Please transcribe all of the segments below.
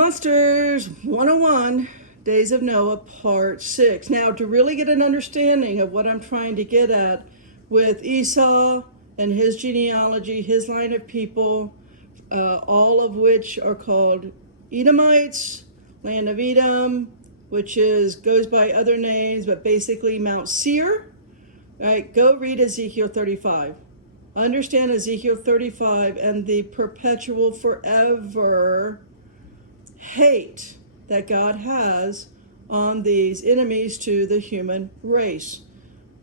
Monsters 101, Days of Noah, Part 6. Now, to really get an understanding of what I'm trying to get at with Esau and his genealogy, his line of people, all of which are called Edomites, land of Edom, which goes by other names, but basically Mount Seir. All right, go read Ezekiel 35. Understand Ezekiel 35 and the perpetual forever hate that God has on these enemies to the human race.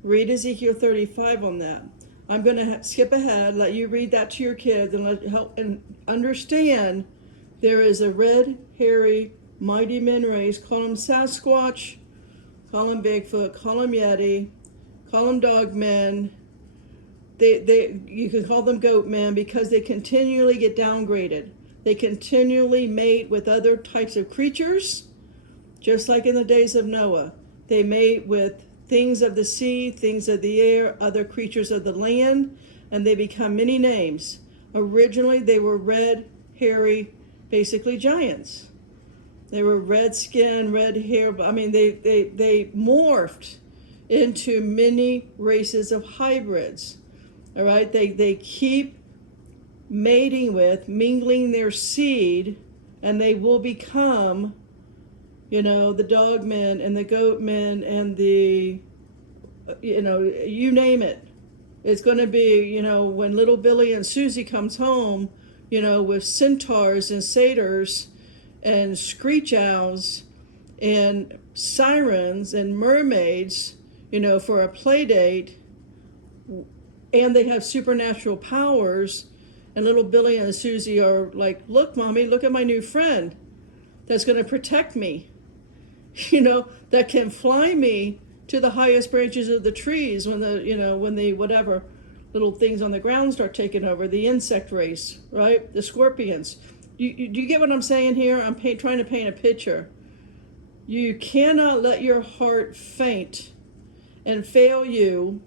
Read Ezekiel 35 on that. I'm going to skip ahead, let you read that to your kids and help and understand there is a red, hairy, mighty men race. Call them Sasquatch, call them Bigfoot, call them Yeti, call them dog men. You can call them goat men because they continually get downgraded. They continually mate with other types of creatures, just like in the days of Noah. They mate with things of the sea, things of the air, other creatures of the land, and they become many names. Originally, they were red, hairy, basically giants. They were red skin, red hair. I mean, they morphed into many races of hybrids. All right, they keep mating with, mingling their seed, and they will become, the dog men and the goat men and the, you name it. It's going to be, when little Billy and Susie comes home, with centaurs and satyrs and screech owls and sirens and mermaids, for a play date, and they have supernatural powers. And little Billy and Susie are like, look, Mommy, look at my new friend that's going to protect me, that can fly me to the highest branches of the trees when the whatever little things on the ground start taking over, the insect race, right? The scorpions. Do you get what I'm saying here? I'm trying to paint a picture. You cannot let your heart faint and fail you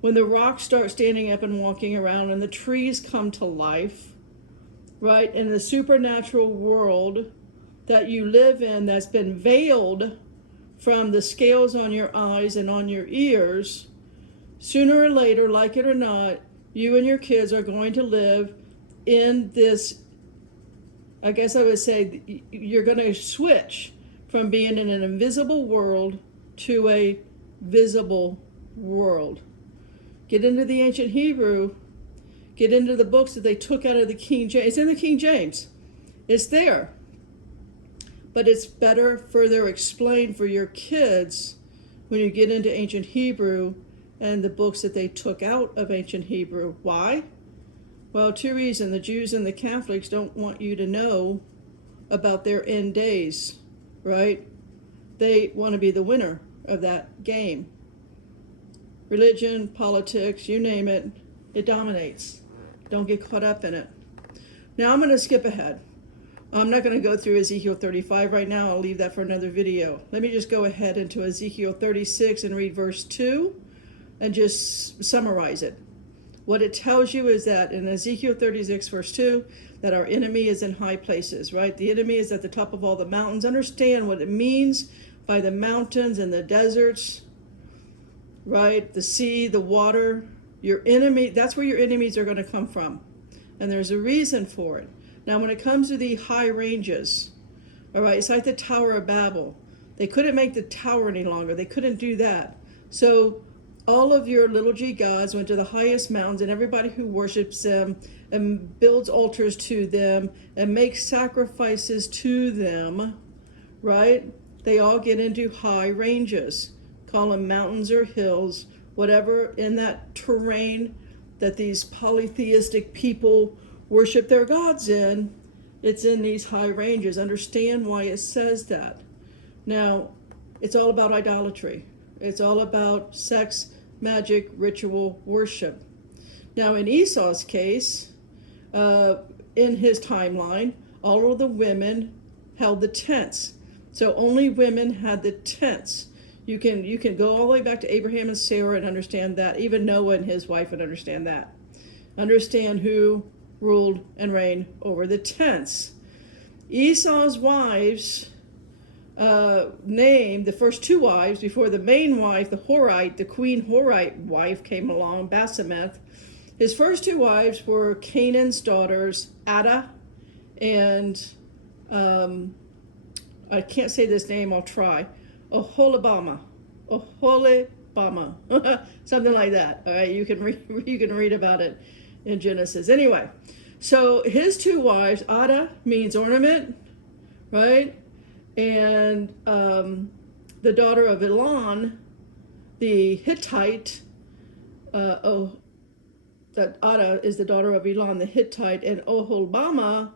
when the rocks start standing up and walking around and the trees come to life, right? In the supernatural world that you live in that's been veiled from the scales on your eyes and on your ears, sooner or later, like it or not, you and your kids are going to live in this, I guess I would say, you're going to switch from being in an invisible world to a visible world. Get into the ancient Hebrew, get into the books that they took out of the King James. It's in the King James. It's there. But it's better further explained for your kids when you get into ancient Hebrew and the books that they took out of ancient Hebrew. Why? Well, two reasons. The Jews and the Catholics don't want you to know about their end days, right? They want to be the winner of that game. Religion, politics, you name it, it dominates. Don't get caught up in it. Now I'm going to skip ahead. I'm not going to go through Ezekiel 35 right now. I'll leave that for another video. Let me just go ahead into Ezekiel 36 and read verse 2 and just summarize it. What it tells you is that in Ezekiel 36 verse 2, that our enemy is in high places, right? The enemy is at the top of all the mountains. Understand what it means by the mountains and the deserts, right? The sea, the water, your enemy, that's where your enemies are going to come from. And there's a reason for it. Now, when it comes to the high ranges, all right, it's like the Tower of Babel. They couldn't make the tower any longer. They couldn't do that. So all of your little g gods went to the highest mountains, and everybody who worships them and builds altars to them and makes sacrifices to them, right? They all get into high ranges. Call them mountains or hills, whatever in that terrain that these polytheistic people worship their gods in, it's in these high ranges. Understand why it says that. Now, it's all about idolatry. It's all about sex, magic, ritual, worship. Now, in Esau's case, in his timeline, all of the women held the tents. So only women had the tents. You can go all the way back to Abraham and Sarah and understand that. Even Noah and his wife would understand that. Understand who ruled and reigned over the tents. Esau's wives named, the first two wives, before the main wife, the Horite, the queen Horite wife came along, Basemeth. His first two wives were Canaan's daughters, Ada and, I can't say this name, I'll try, Oholibama. Something like that. All right, you can read about it in Genesis. Anyway, so his two wives, Ada means ornament, right? And the daughter of Elon, the Hittite, that Ada is the daughter of Elon the Hittite, and Oholibama,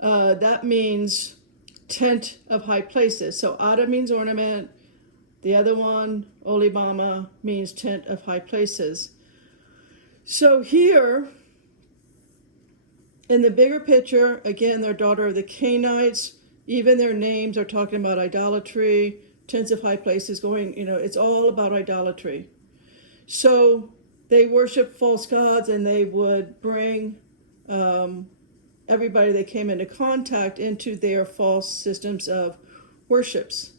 that means tent of high places. So Ada means ornament. The other one, Oholibama, means tent of high places. So here, in the bigger picture, again, they're daughter of the Canaanites. Even their names are talking about idolatry, tents of high places, going, it's all about idolatry. So they worship false gods, and they would bring everybody they came into contact into their false systems of worships.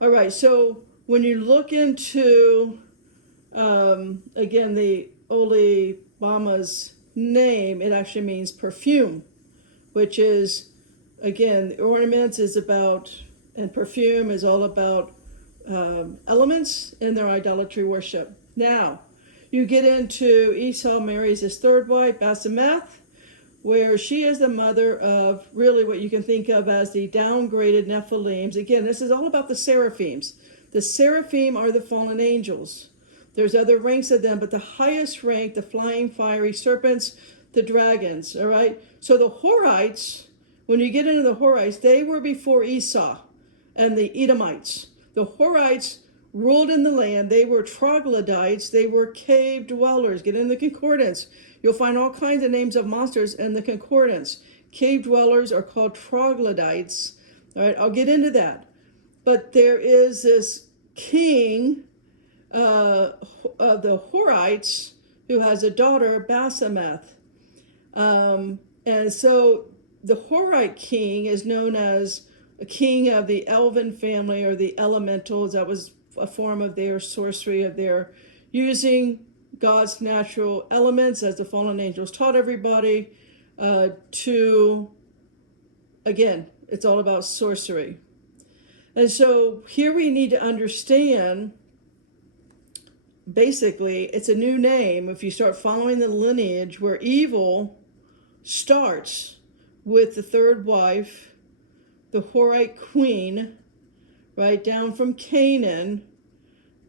All right, so when you look into, again, the Oholibama's name, it actually means perfume, which is, again, the ornaments is about, and perfume is all about elements in their idolatry worship. Now, you get into Esau marries his third wife, Basemeth, where she is the mother of really what you can think of as the downgraded Nephilims. Again, this is all about the seraphims. The seraphim are the fallen angels. There's other ranks of them, but the highest rank, the flying fiery serpents, the dragons, all right? So the Horites, when you get into the Horites, they were before Esau and the Edomites. The Horites ruled in the land. They were troglodytes. They were cave dwellers. Get in the concordance. You'll find all kinds of names of monsters in the concordance. Cave dwellers are called troglodytes. All right, I'll get into that. But there is this king of the Horites who has a daughter, Basemeth. And so the Horite king is known as a king of the elven family, or the elementals. That was a form of their sorcery, of their using God's natural elements, as the fallen angels taught everybody, to, again, it's all about sorcery. And so here we need to understand, basically, it's a new name. If you start following the lineage where evil starts with the third wife, the Horite queen, right down from Canaan,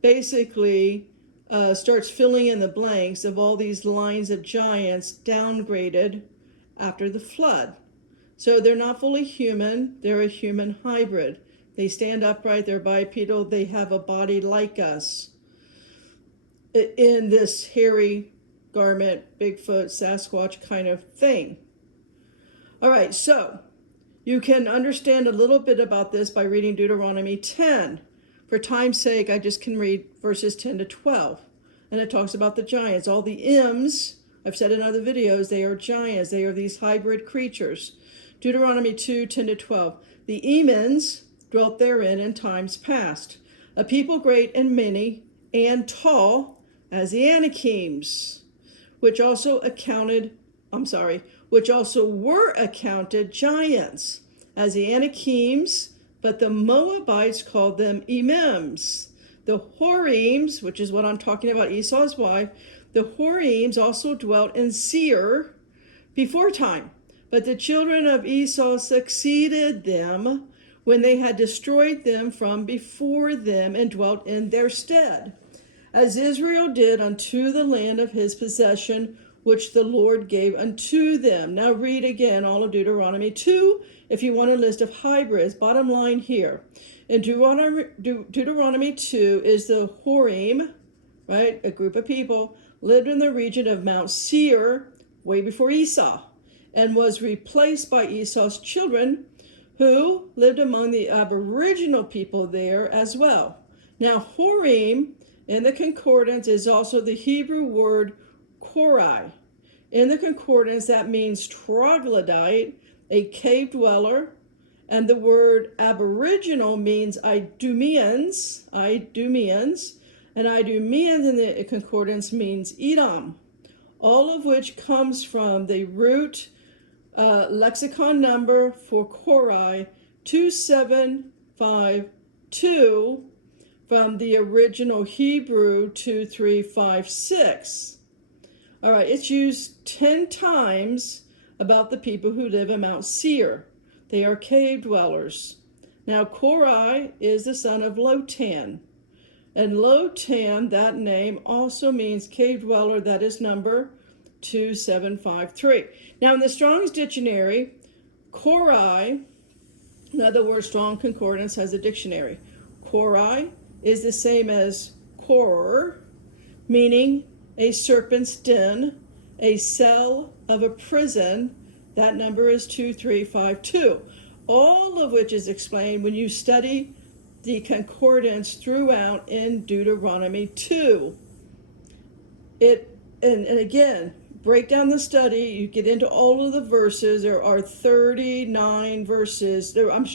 basically starts filling in the blanks of all these lines of giants downgraded after the flood. So they're not fully human, they're a human hybrid. They stand upright, they're bipedal, they have a body like us. In this hairy garment, Bigfoot, Sasquatch kind of thing. All right, so you can understand a little bit about this by reading Deuteronomy 10. For time's sake, I just can read verses 10 to 12. And it talks about the giants. All the Ims, I've said in other videos, they are giants. They are these hybrid creatures. Deuteronomy 2, 10 to 12. The Emins dwelt therein in times past, a people great and many and tall as the Anakims, which also were accounted giants as the Anakims, but the Moabites called them Emims. The Horims, which is what I'm talking about, Esau's wife, the Horims also dwelt in Seir before time, but the children of Esau succeeded them when they had destroyed them from before them and dwelt in their stead, as Israel did unto the land of his possession, which the Lord gave unto them. Now read again all of Deuteronomy 2 if you want a list of hybrids. Bottom line here. In Deuteronomy 2 is the Horim, right? A group of people lived in the region of Mount Seir way before Esau, and was replaced by Esau's children, who lived among the aboriginal people there as well. Now Horim in the concordance is also the Hebrew word Korai. In the concordance, that means troglodyte, a cave dweller, And the word aboriginal means Idumeans, and Idumeans in the concordance means Edom, all of which comes from the root lexicon number for Kori 2752 from the original Hebrew 2356. All right, it's used 10 times about the people who live in Mount Seir. They are cave dwellers. Now, Kori is the son of Lotan. And Lotan, that name, also means cave dweller. That is number 2753. Now, in the Strong's Dictionary, Kori, in other words, Strong Concordance has a dictionary. Kori is the same as Kor, meaning a serpent's den, a cell of a prison. That number is 2352. All of which is explained when you study the concordance throughout in Deuteronomy 2. And again, break down the study, you get into all of the verses. There are 39 verses. There are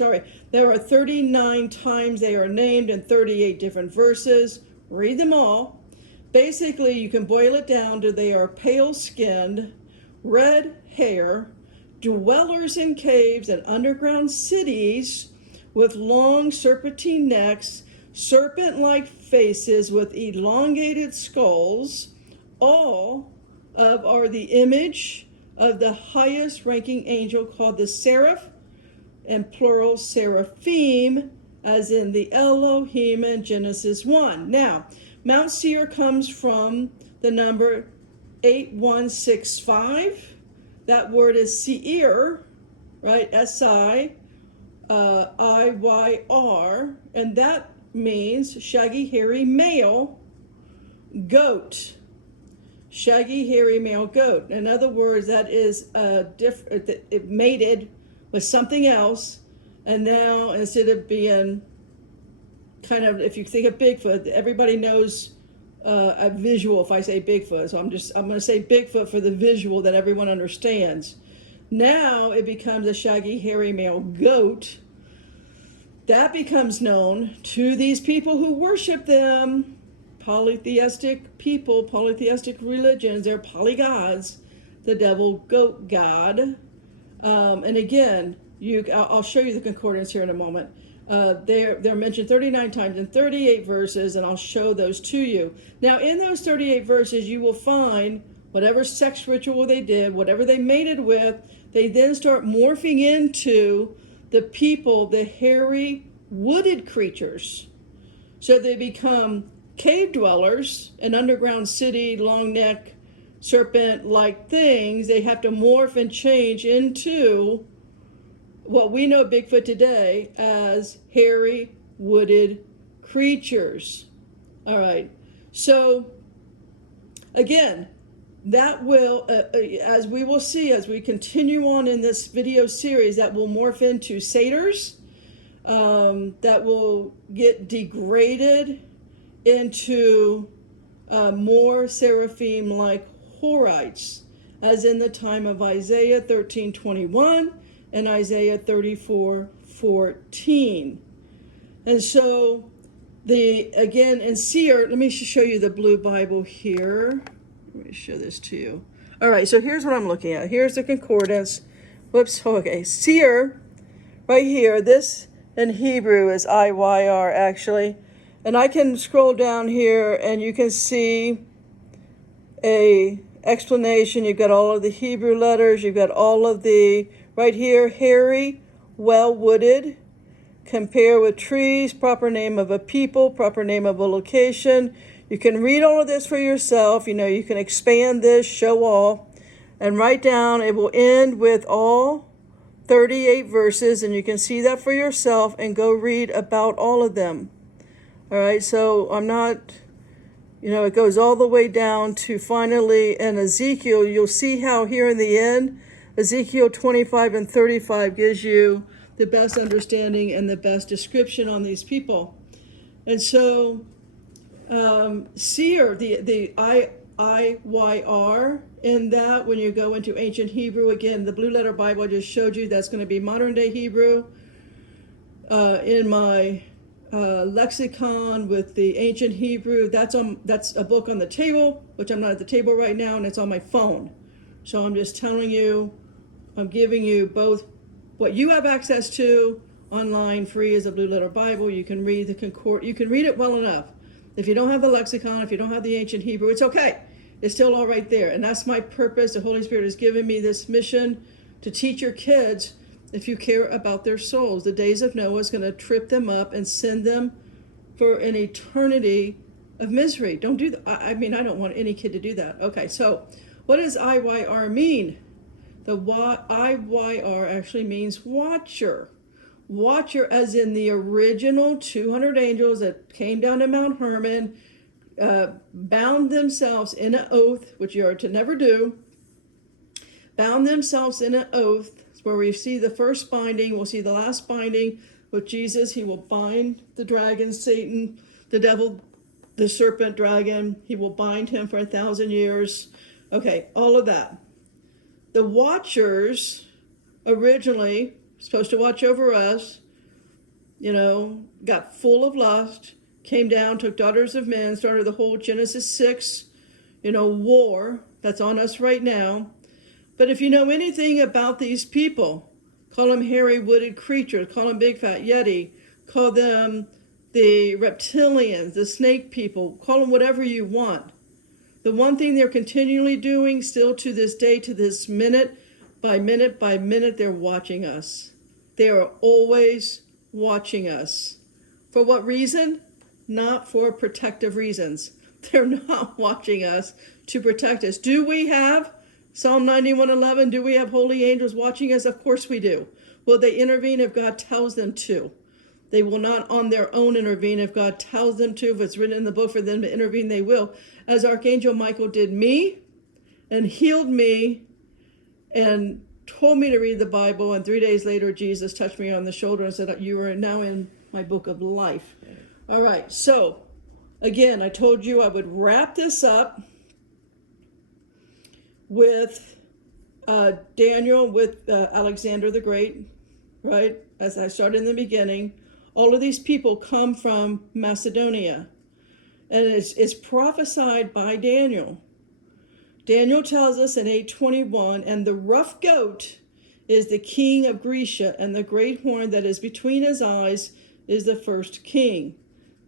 39 times they are named in 38 different verses. Read them all. Basically, you can boil it down to they are pale-skinned, red hair, dwellers in caves and underground cities with long serpentine necks, serpent-like faces with elongated skulls, all are the image of the highest ranking angel called the Seraph, and plural seraphim, as in the Elohim in Genesis 1. Now, Mount Seir comes from the number 8165. That word is Seir, right? S-I-I-Y-R, and that means shaggy, hairy male goat. Shaggy, hairy male goat. In other words, that is it mated with something else, and now instead of being kind of, if you think of Bigfoot, everybody knows a visual if I say Bigfoot. So I'm going to say Bigfoot for the visual that everyone understands. Now it becomes a shaggy, hairy male goat. That becomes known to these people who worship them. Polytheistic people, polytheistic religions, they're polygods, the devil goat god. And again, I'll show you the concordance here in a moment. They're mentioned 39 times in 38 verses, and I'll show those to you. Now, in those 38 verses, you will find whatever sex ritual they did, whatever they mated with, they then start morphing into the people, the hairy, wooded creatures. So they become cave dwellers, an underground city, long neck, serpent-like things. They have to morph and change into what we know Bigfoot today as hairy, wooded creatures. All right. So, again, that will, as we will see as we continue on in this video series, that will morph into satyrs, that will get degraded into more seraphim-like horites, as in the time of Isaiah 13:21 and Isaiah 34:14. And so, again, in Seir, let me show you the blue Bible here. Let me show this to you. All right, so here's what I'm looking at. Here's the concordance. Whoops, okay. Seir, right here, this in Hebrew is IYR, actually. And I can scroll down here and you can see a explanation. You've got all of the Hebrew letters. You've got all of the, right here, hairy, well-wooded. Compare with trees, proper name of a people, proper name of a location. You can read all of this for yourself. You know, you can expand this, show all, and write down. It will end with all 38 verses, and you can see that for yourself and go read about all of them. All right, so I'm not, it goes all the way down to finally in Ezekiel. You'll see how here in the end, Ezekiel 25 and 35 gives you the best understanding and the best description on these people. And so, Seir, the IYR, in that when you go into ancient Hebrew, again, the blue letter Bible I just showed you, that's going to be modern day Hebrew. in my lexicon with the ancient Hebrew. That's a book on the table, which I'm not at the table right now, and it's on my phone. So I'm just telling you, I'm giving you both what you have access to online, free as a Blue Letter Bible. You can read the Concord. You can read it well enough. If you don't have the lexicon, if you don't have the ancient Hebrew, it's okay. It's still all right there. And that's my purpose. The Holy Spirit has given me this mission to teach your kids, if you care about their souls. The days of Noah is going to trip them up and send them for an eternity of misery. Don't do that. I mean, I don't want any kid to do that. Okay, so what does IYR mean? The IYR actually means watcher. Watcher as in the original 200 angels that came down to Mount Hermon, bound themselves in an oath, which you are to never do, bound themselves in an oath, where we see the first binding, we'll see the last binding with Jesus. He will bind the dragon, Satan, the devil, the serpent dragon. He will bind him for 1,000 years. Okay, all of that. The watchers originally supposed to watch over us, got full of lust, came down, took daughters of men, started the whole Genesis 6, war that's on us right now. But if you know anything about these people, call them hairy wooded creatures, call them big fat yeti, call them the reptilians, the snake people, call them whatever you want. The one thing they're continually doing still to this day, to this minute by minute, they're watching us. They are always watching us. For what reason? Not for protective reasons. They're not watching us to protect us. Do we have Psalm 91:11, do we have holy angels watching us? Of course we do. Will they intervene if God tells them to? They will not on their own intervene. If God tells them to, if it's written in the book for them to intervene, they will. As Archangel Michael did me and healed me and told me to read the Bible, and 3 days later Jesus touched me on the shoulder and said, you are now in my book of life. All right, so again, I told you I would wrap this up with Daniel, with Alexander the Great, right? As I started in the beginning, all of these people come from Macedonia. And it's prophesied by Daniel. Daniel tells us in 8:21, and the rough goat is the king of Grecia, and the great horn that is between his eyes is the first king.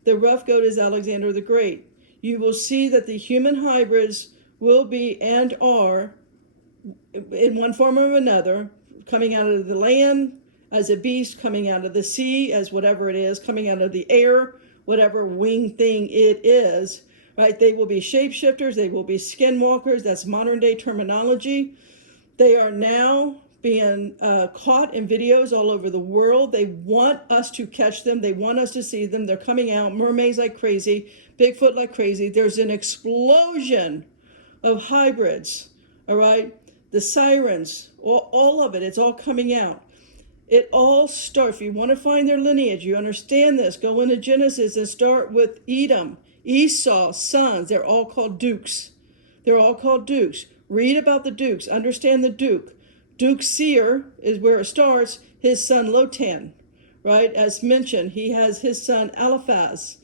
The rough goat is Alexander the Great. You will see that the human hybrids will be and are, in one form or another, coming out of the land as a beast, coming out of the sea as whatever it is, coming out of the air, whatever wing thing it is, right? They will be shapeshifters. They will be skinwalkers. That's modern day terminology. They are now being caught in videos all over the world. They want us to catch them. They want us to see them. They're coming out, mermaids like crazy, Bigfoot like crazy. There's an explosion of hybrids, all right? The sirens, all of it, it's all coming out. It all starts, if you want to find their lineage, you understand this, go into Genesis and start with Edom, Esau's sons. They're all called dukes. They're all called dukes. Read about the dukes, understand the duke. Duke Seir is where it starts, his son Lotan, right? As mentioned, he has his son Eliphaz,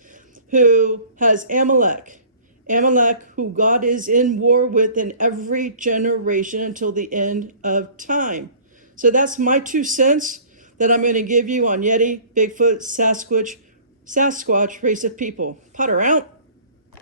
who has Amalek. Amalek, who God is in war with in every generation until the end of time. So that's my 2 cents that I'm going to give you on Yeti, Bigfoot, Sasquatch, race of people. Potter out.